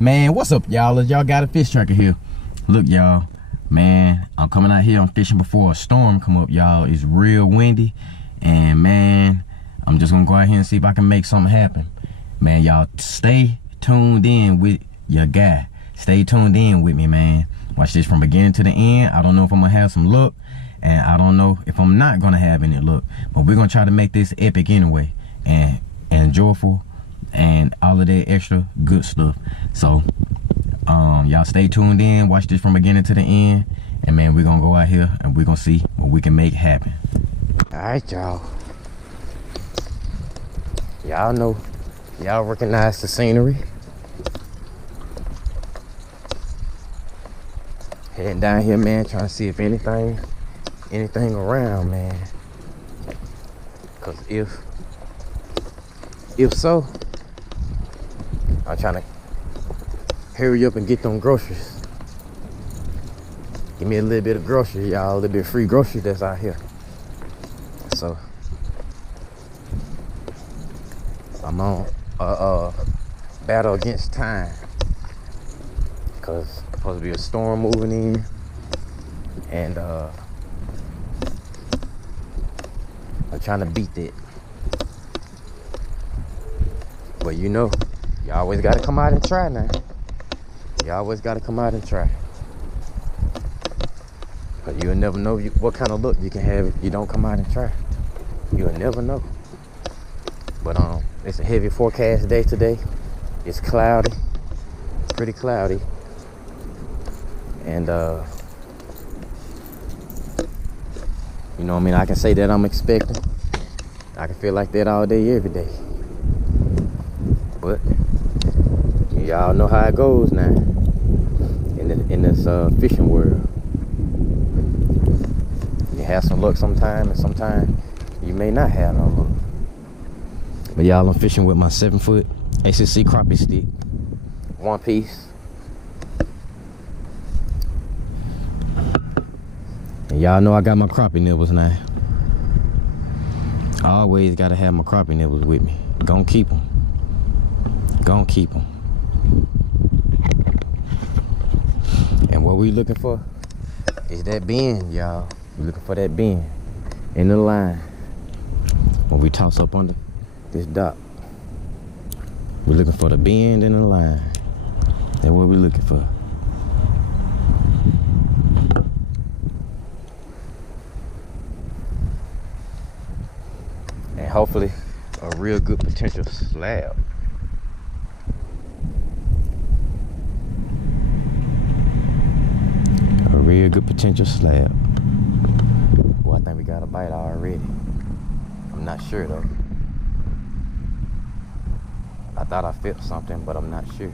Man, what's up, y'all? Y'all got a fish tracker here. Look, y'all, man, I'm coming out here. I'm fishing before a storm come up, y'all. It's real windy, and man, I'm just gonna go out here and see if I can make something happen. Man, y'all stay tuned in with your guy. Stay tuned in with me, man. Watch this from beginning to the end. I don't know if I'm gonna have some luck, and I don't know if I'm not gonna have any luck, but we're gonna try to make this epic anyway, and joyful, and all of that extra good stuff. So y'all stay tuned in, watch this from beginning to the end, and man, we're gonna go out here and we're gonna see what we can make happen. All right, y'all. Y'all know, y'all recognize the scenery. Heading down here, man, trying to see if anything around, man. Cause if so, I'm trying to hurry up and get them groceries. Give me a little bit of grocery, y'all, a little bit of free grocery that's out here. So I'm on battle against time, cause supposed to be a storm moving in, and I'm trying to beat that. But you know, you always gotta come out and try now. You always gotta come out and try. Cause you'll never know what kind of luck you can have if you don't come out and try. You'll never know. But it's a heavy forecast day today. It's cloudy, pretty cloudy. And you know what I mean, I can say that I'm expecting. I can feel like that all day, every day. But y'all know how it goes now in this fishing world. You have some luck sometime, and sometimes you may not have no luck. But y'all, I'm fishing with my 7-foot ACC crappie stick, one piece. And y'all know I got my crappie nibbles now. I always gotta have my crappie nibbles with me. Gonna keep them. Gonna keep them. And what we looking for is that bend, y'all. We looking for that bend in the line. When we toss up under this dock, we're looking for the bend in the line. That's what we're looking for. And hopefully a real good potential slab. A real good potential slab. Well, I think we got a bite already. I'm not sure though. I thought I felt something, but I'm not sure.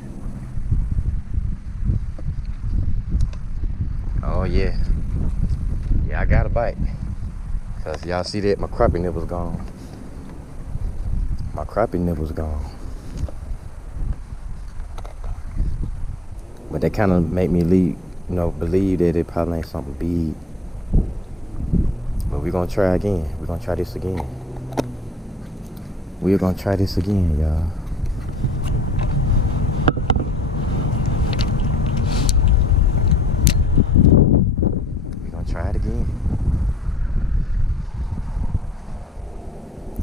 Oh yeah. Yeah, I got a bite. Cause y'all see that my crappie nibble's gone. My crappie nibble's gone. But that kind of made me believe that it probably ain't something big. But we're gonna try again. We're gonna try this again. We're gonna try this again, y'all. We're gonna try it again.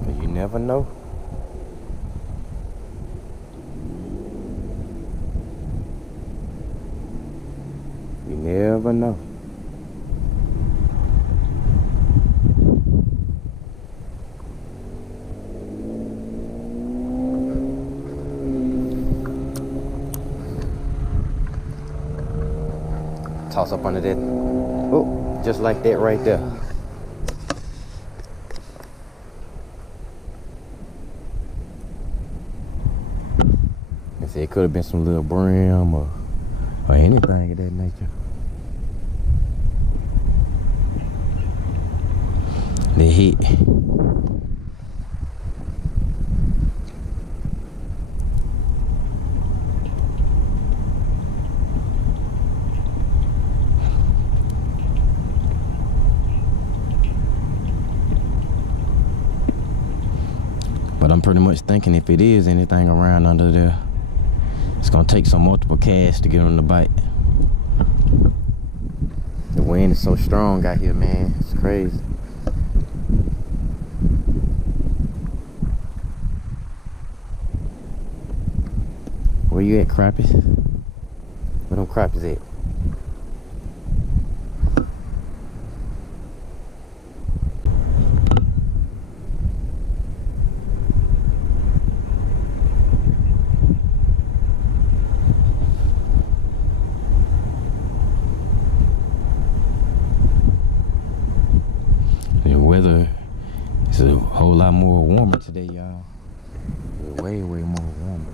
But you never know. You never know. Toss up under that. Oh, just like that right there. I said it could have been some little brim or anything of that nature. They hit. But I'm pretty much thinking if it is anything around under there, It's gonna take some multiple casts to get on the bite. The wind is so strong out here, man. It's crazy. Where you at, crappies? Where them crappies at? The weather is a whole lot more warmer today, y'all. Way more warmer.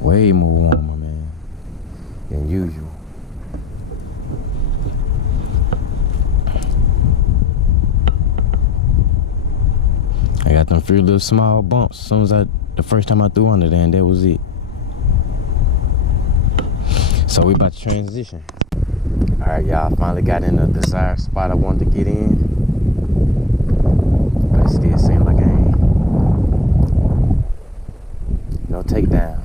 Way more warmer, man, than usual. I got them few little small bumps as soon as the first time I threw under there, and that was it. So we about to transition. All right, y'all, I finally got in the desired spot I wanted to get in, but it still seemed like I ain't. No takedown.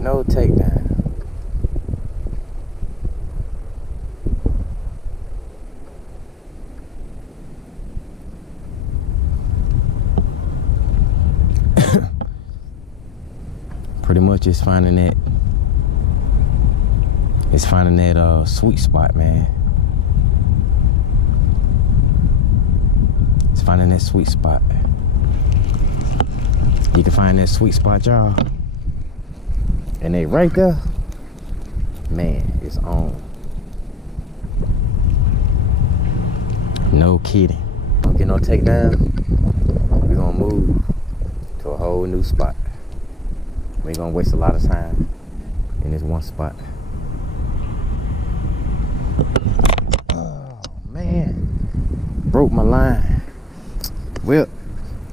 No takedown. Pretty much it's finding that sweet spot, man. It's finding that sweet spot. You can find that sweet spot, y'all. And they right there, man, it's on. No kidding. Don't get no takedown. We're gonna move to a whole new spot. We ain't gonna waste a lot of time in this one spot. Oh man, broke my line. Well,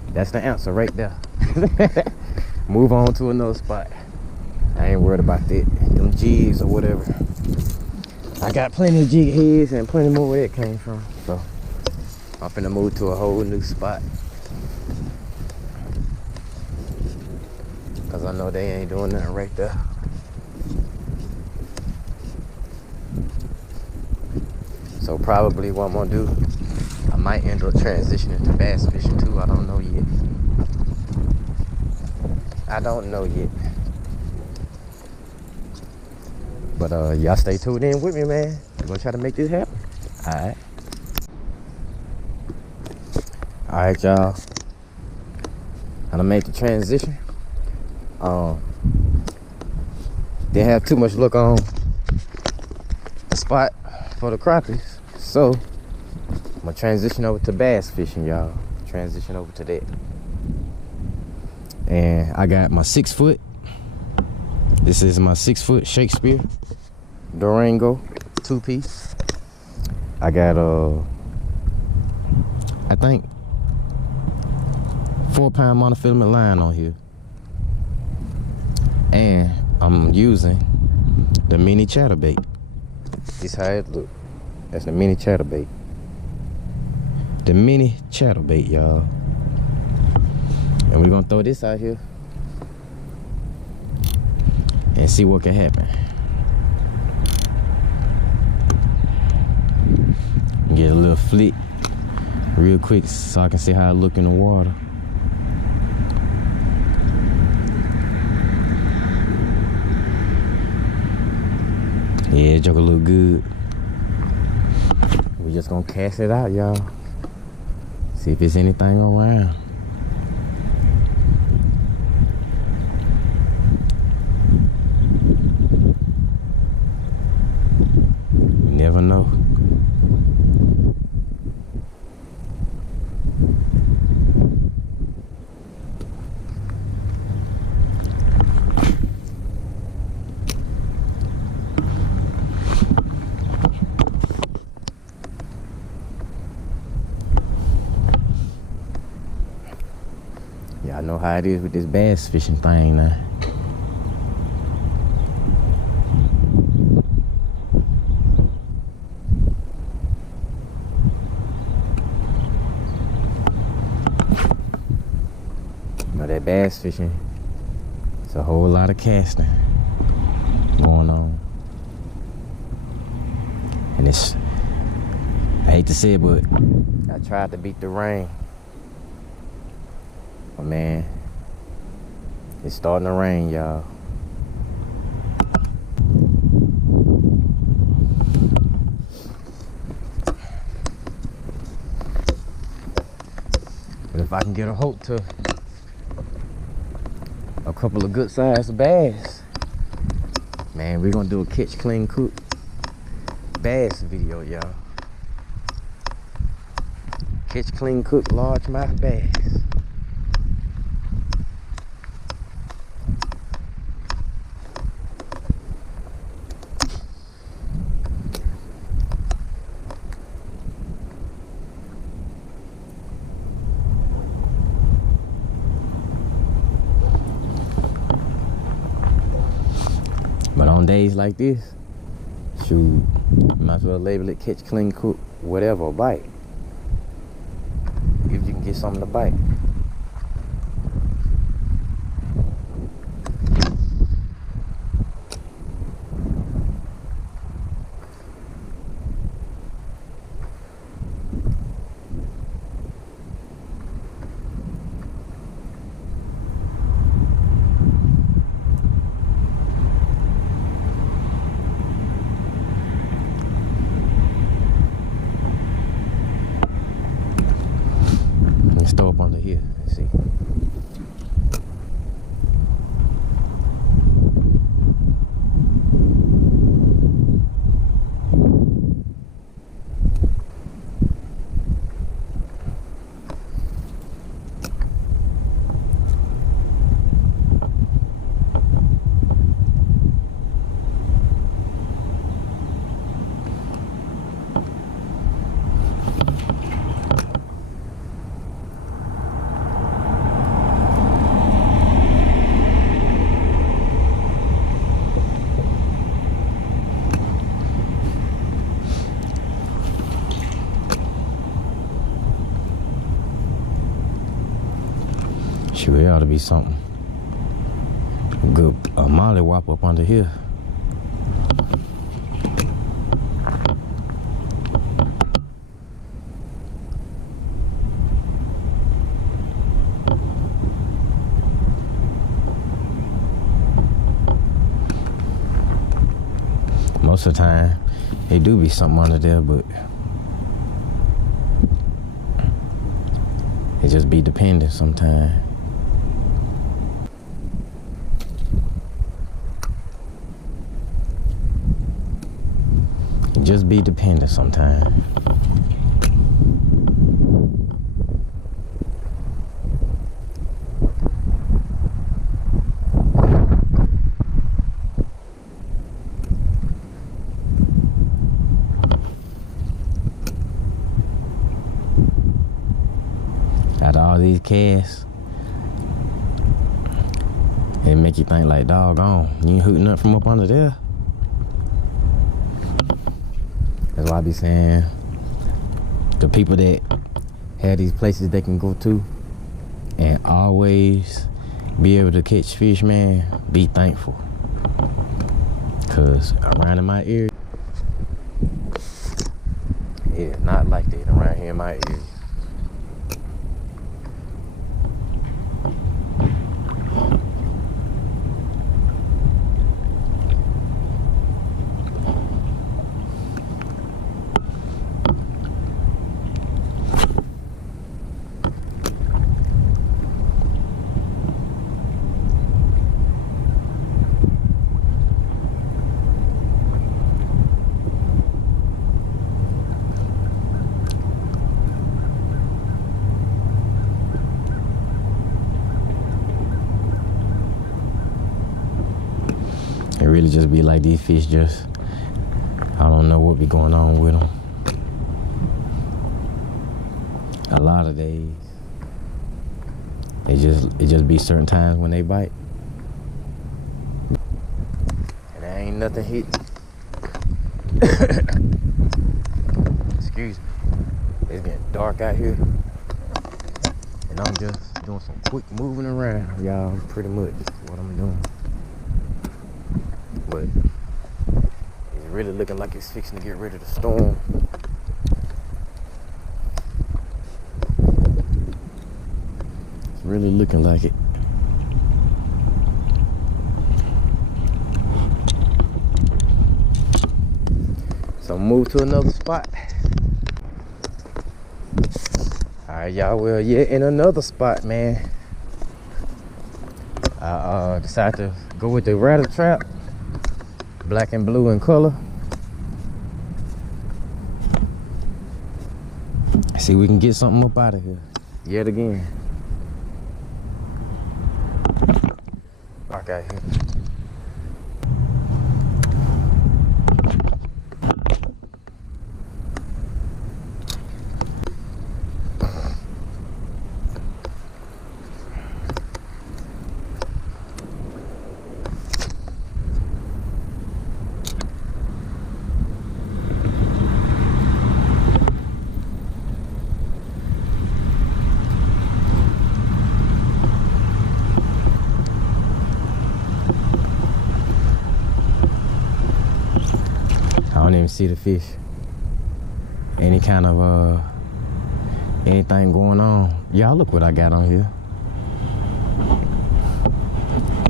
that's the answer right there. Move on to another spot. I ain't worried about that, them jigs or whatever. I got plenty of jig heads and plenty more where it came from. So I'm finna move to a whole new spot. Cause I know they ain't doing nothing right there. So probably what I'm gonna do, I might end up transitioning to bass fishing too. I don't know yet. I don't know yet. But y'all stay tuned in with me, man. We're gonna try to make this happen. Alright. Alright, y'all. I done made the transition. Didn't have too much luck on the spot for the crappies. So I'm gonna transition over to bass fishing, y'all. Transition over to that. And I got my 6 foot. This is my 6 foot Shakespeare Durango 2-piece. I got I think 4-pound monofilament line on here. And I'm using the mini chatterbait. This how it look. That's the mini chatterbait. The mini chatterbait, y'all. And we're gonna throw this out here and see what can happen. Get a little flick real quick so I can see how it look in the water. Yeah, joker look good. We just gonna cast it out, y'all. See if there's anything around. You never know. Y'all know how it is with this bass fishing thing now. bass fishing, it's a whole lot of casting going on. And it's, I hate to say it, but I tried to beat the rain. But man, it's starting to rain, y'all. But if I can get a hold to a couple of good sized bass, man, we're gonna do a catch, clean, cook bass video, y'all. Catch, clean, cook largemouth bass. But on days like this, shoot, might as well label it catch, clean, cook, whatever, bite. If you can get something to bite. Let's throw up under here. Let's see. Shoot, it ought to be something. A good mollywop up under here. Most of the time, it do be something under there, but it just be dependent sometimes. Just be dependent sometimes. Out of all these casts, it make you think like, doggone, you ain't hooting up from up under there. That's why I be saying, the people that have these places they can go to and always be able to catch fish, man, be thankful. Cause around in my area, it is not like that around here in my area. It really just be like these fish just, I don't know what be going on with them. A lot of days, it just be certain times when they bite. And there ain't nothing hit. Excuse me. It's getting dark out here. And I'm just doing some quick moving around, y'all. Pretty much what I'm doing. But it's really looking like it's fixing to get rid of the storm. It's really looking like it. So move to another spot. Alright, y'all, well, yeah, in another spot, man. I decided to go with the rattle trap, black and blue in color. See if we can get something up out of here yet again. Back out here. I don't even see the fish. Any kind of anything going on. Y'all look what I got on here.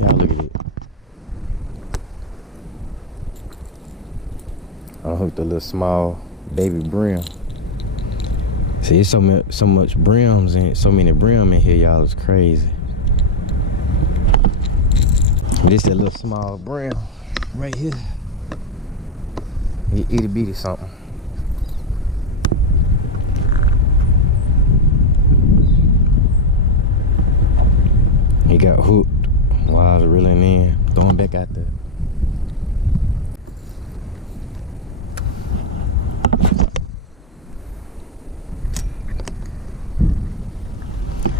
Y'all look at it. I hooked a little small baby brim. See, it's so much brims and so many brim in here, y'all. It's crazy. This that little small brim right here. Itty bitty something. He got hooked while I was reeling in, throwing back out there.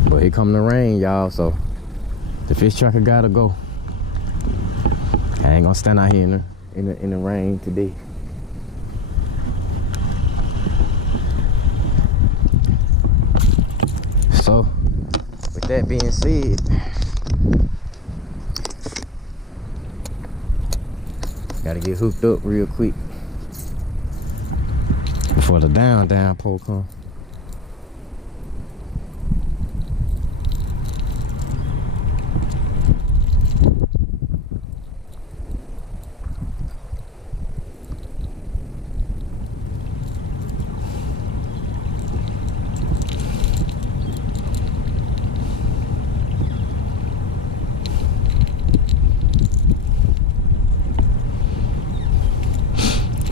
But here come the rain, y'all, so the fish tracker gotta go. I ain't gonna stand out here in the rain today. So, with that being said, gotta get hooked up real quick before the downpour comes.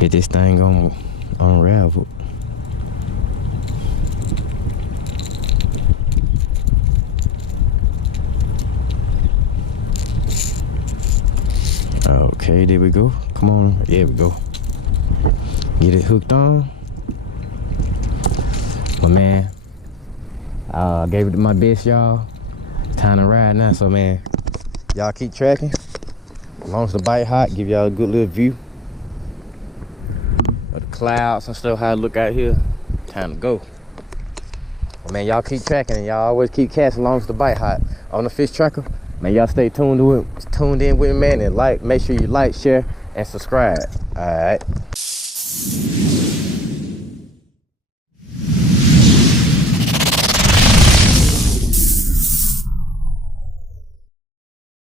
Get this thing gonna unravel. Okay, there we go. Come on, there we go. Get it hooked on. But man, I gave it my best, y'all. Time to ride now, so man, y'all keep tracking. As long as the bite hot, give y'all a good little view of the clouds and stuff, how it look out here. Time to go. Well, man, y'all keep tracking and y'all always keep casting as long as the bite hot. On the fish tracker, man, y'all stay tuned in with me, man, and make sure you like, share, and subscribe. All right.